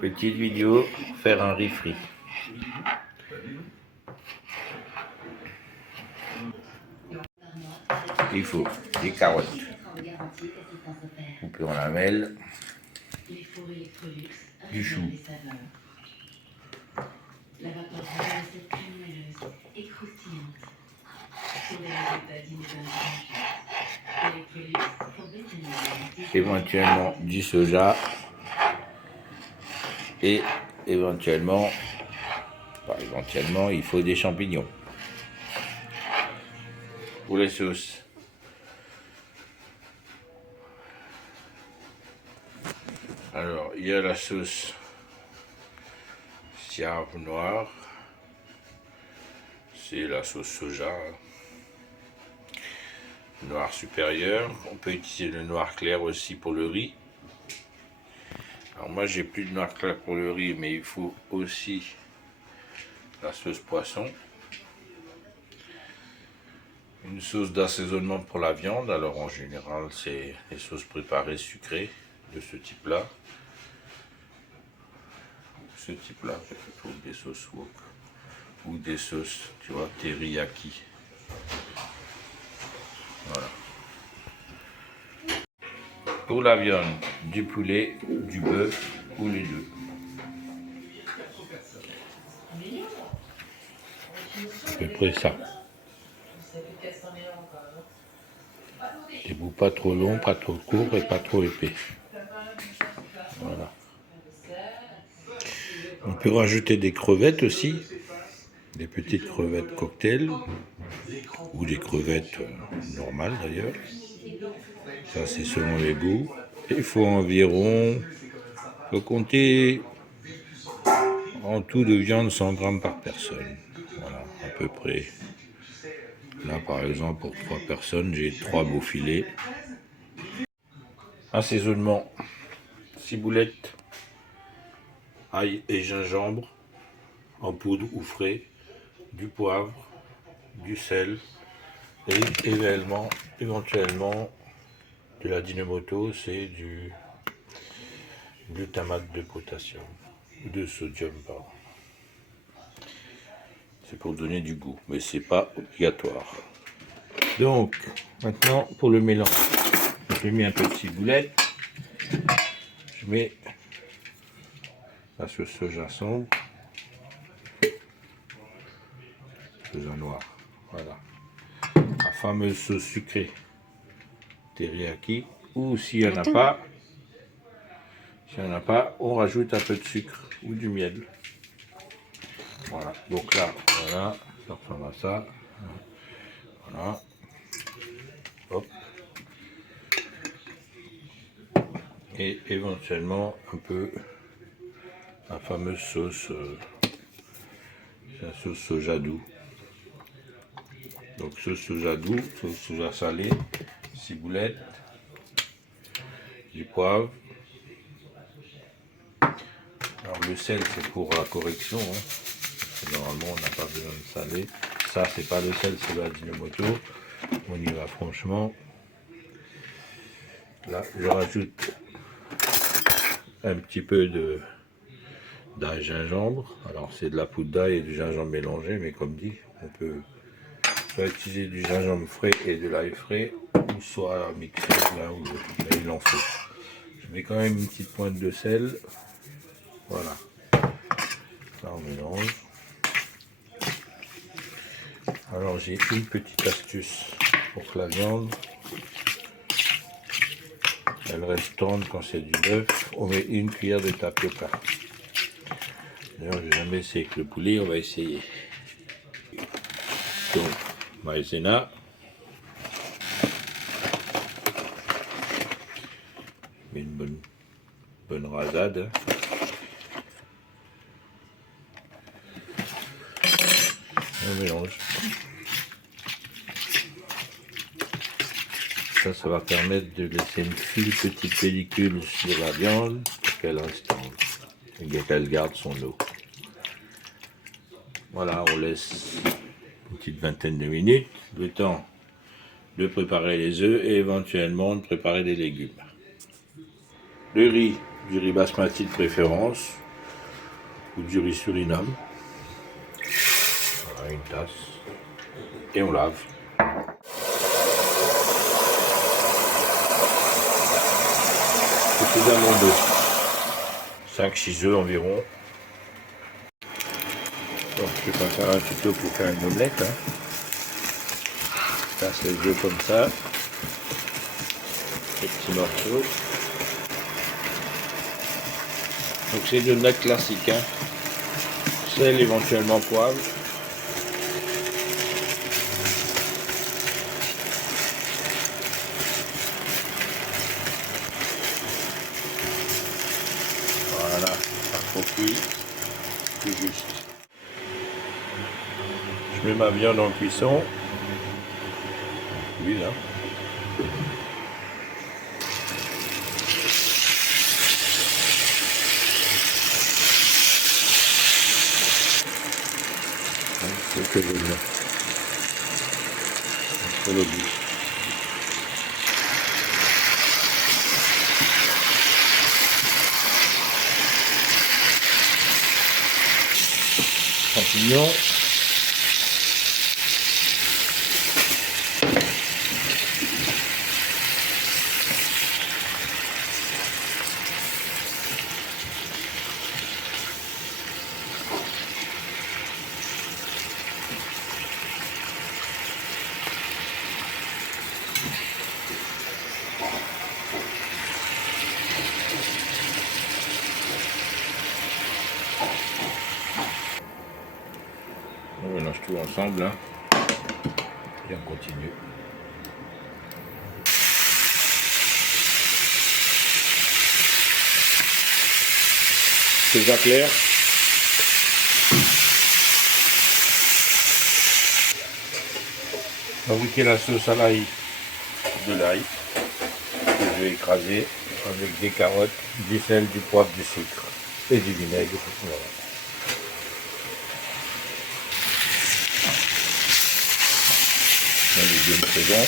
Petite vidéo, faire un riz frit. Il faut des carottes coupées en lamelles, du chou, éventuellement du soja et éventuellement il faut des champignons. Pour les sauces, alors il y a la sauce Siave noire, c'est la sauce soja noir supérieur. On peut utiliser le noir clair aussi pour le riz. Alors moi j'ai plus de noir clair pour le riz, mais il faut aussi la sauce poisson. Une sauce d'assaisonnement pour la viande, alors en général c'est les sauces préparées sucrées de ce type là. Je trouve des sauces wok ou des sauces, tu vois, teriyaki. Voilà. Pour la viande, du poulet, du bœuf ou les deux. À peu près ça. Des bouts pas trop longs, pas trop courts et pas trop épais. Voilà. On peut rajouter des crevettes aussi, des petites crevettes cocktail ou des crevettes normales d'ailleurs. Ça c'est selon les goûts. Il faut environ, faut compter en tout de viande 100 grammes par personne. Voilà, à peu près. Là par exemple pour 3 personnes, j'ai 3 beaux filets. Assaisonnement, ciboulette, ail et gingembre en poudre ou frais, du poivre, du sel et éventuellement de la Dinomoto, c'est du glutamate de potassium, de sodium, pardon. C'est pour donner du goût, mais c'est pas obligatoire. Donc, maintenant pour le mélange, je mets un peu de ciboulette, je mets la sauce soja sombre, soja noir, voilà, la fameuse sauce sucrée teriyaki, ou s'il n'y en a pas, on rajoute un peu de sucre ou du miel. Voilà, donc là, voilà, ça ressemble à ça. Voilà. Hop. Et éventuellement un peu la fameuse sauce, la sauce soja doux. Donc sauce soja doux, sauce soja salée, ciboulette, du poivre. Alors le sel c'est pour la correction, hein. Normalement on n'a pas besoin de saler. Ça c'est pas le sel, c'est la Dinomoto. On y va franchement. Là je rajoute un petit peu d'ail gingembre. Alors c'est de la poudre d'ail et du gingembre mélangé, mais comme dit, on peut soit utiliser du gingembre frais et de l'ail frais, ou soit mixer là où il en faut. Je mets quand même une petite pointe de sel. Voilà. Ça on mélange. Alors j'ai une petite astuce pour que la viande elle reste tendre quand c'est du bœuf. On met une cuillère de tapioca. D'ailleurs j'ai jamais essayé avec le poulet, on va essayer. Donc maïzena. Une bonne rasade. On mélange. Ça va permettre de laisser une fine petite pellicule sur la viande pour qu'elle reste tendre et qu'elle garde son eau. Voilà, on laisse une petite vingtaine de minutes, le temps de préparer les œufs et éventuellement de préparer des légumes. Le riz, du riz basmati de préférence, ou du riz Suriname. Voilà, une tasse. Et on lave. Suffisamment d'eau. 5-6 œufs environ. Donc, je vais pas faire un tuto pour faire une omelette. Hein. Je passe les œufs comme ça. Les petits morceaux. Donc c'est une omelette classique. Hein. Sel, éventuellement poivre. Voilà, pas trop cuit, tout juste. Je mets ma viande en cuisson. Oui, là. C'est que je veux. C'est le goût. Champignons. On mélange tout ensemble, hein. Et on continue. C'est clair. Fabriquer la sauce à l'ail, de l'ail que je vais écraser avec des carottes, du sel, du poivre, du sucre et du vinaigre. Voilà. Les légumes, c'est bon.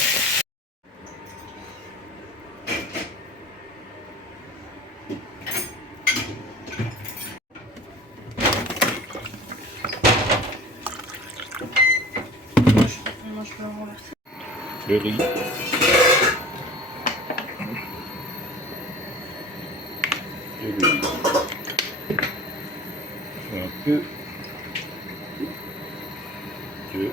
Le riz. De l'huile. Un peu. 2.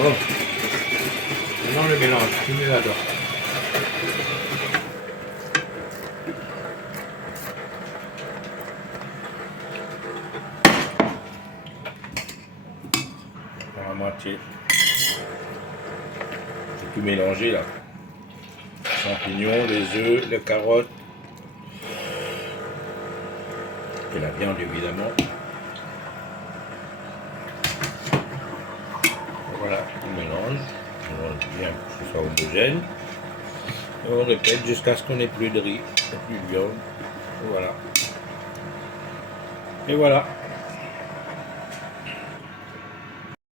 Bon, maintenant on le mélange, tu mets là-dedans. À moitié. J'ai tout mélangé là. Champignons, les œufs, les carottes et la viande évidemment. Voilà, on mélange bien pour que ce soit homogène. Et on répète jusqu'à ce qu'on n'ait plus de riz, plus de viande. Voilà. Et voilà.